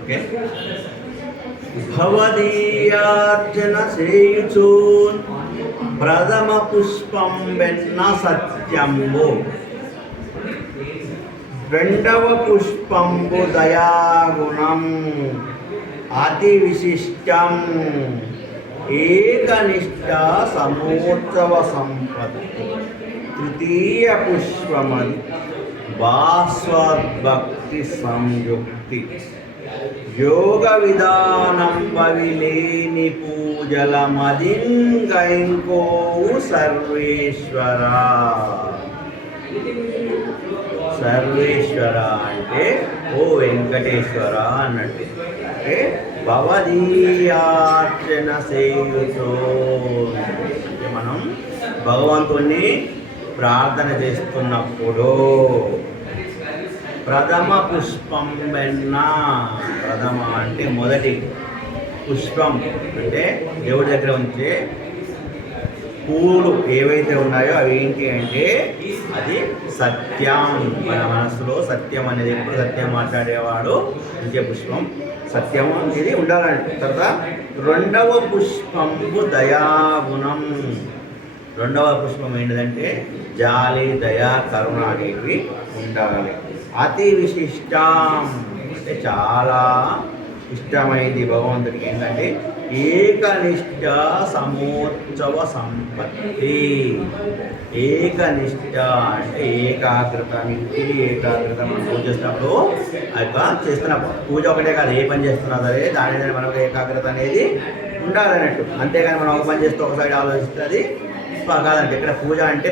Okay. భవదీయార్చన సేయుచూన్ ప్రథమ పుష్పం వెన్న సత్యంబు, రెండవ పుష్పంబు దయాగుణం అతి విశిష్టం, ఏకనిష్ట సమోత్సవ సంపత్తి. తృతీయ పుష్పమది భాస్వద్భక్తి సంయుక్తి, యోగ విధానం పవిలేని పూజల మదింగైంకోవు సర్వేశ్వర. సర్వేశ్వర అంటే ఓ వెంకటేశ్వర అన్నట్టు. అంటే భవదీయార్చన సేయుతో మనం భగవంతుణ్ణి ప్రార్థన చేస్తున్నప్పుడు ప్రథమ పుష్పం వెన్న, ప్రథమ అంటే మొదటి పుష్పం అంటే దేవుడి దగ్గర ఉంచే పూలు ఏవైతే ఉన్నాయో అవి ఏంటి అంటే అది సత్యం. మన మనసులో సత్యం అనేది, ఎప్పుడు సత్యం మాట్లాడేవాడు ఉంచే పుష్పం సత్యం అనేది ఉండాలంటే. తర్వాత రెండవ పుష్పంబు దయాగుణం. రెండవ పుష్పం ఏంటిదంటే జాలి, దయ, కరుణ అనేవి ఉండాలి. అతి విశిష్టం అంటే చాలా ఇష్టమైంది భగవంతుడికి ఏంటంటే ఏకనిష్ట సమోత్సవ సంపత్తి. ఏకనిష్ట అంటే ఏకాగ్రత, నిత్య ఏకాగ్రత. మనం పూజ చేసినప్పుడు ఆ యొక్క చేస్తున్న పూజ ఒకటే కాదు, ఏ పని చేస్తున్నా సరే దాని మీద మనకు ఏకాగ్రత అనేది ఉండాలన్నట్టు. అంతేగాని మనం ఒక పని చేస్తే ఒక సైడ్ ఆలోచిస్తుంది కాదంటే. ఇక్కడ పూజ అంటే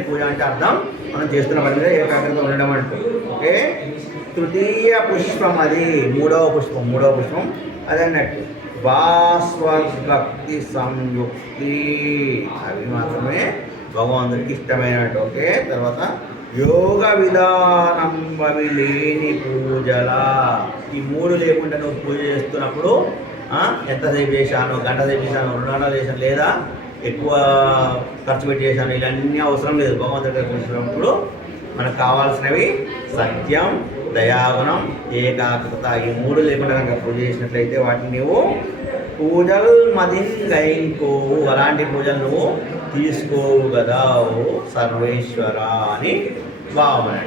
అర్థం మనం చేస్తున్న పని మీద ఏకాగ్రత ఉండడం అంటూ. ఓకే. తృతీయ పుష్పం అది మూడవ పుష్పం అది అన్నట్టు భాస్వద్భక్తి సంయుక్తి, అవి మాత్రమే భగవంతుడికి ఇష్టమైనట్టు. ఓకే. తర్వాత యోగ విధానం అవి లేని పూజల. ఈ మూడు లేకుండా నువ్వు పూజ చేస్తున్నప్పుడు ఎంతసేపు చేశాను, గంట సేపు చేశాను, 2 గంటలు చేశాను, లేదా ఎక్కువ ఖర్చు పెట్టి చేశాను, ఇవన్నీ అవసరం లేదు. భగవంతుడి దగ్గర కూర్చున్నప్పుడు మనకు కావాల్సినవి సత్యం, దయాగుణం, ఏకాగ్రత. ఈ మూడు లేకుండా కనుక పూజ చేసినట్లయితే వాటిని నువ్వు పూజలు మదింగైంకోవు, అలాంటి పూజలు నువ్వు తీసుకోవు కదా ఓ సర్వేశ్వర అని భావన.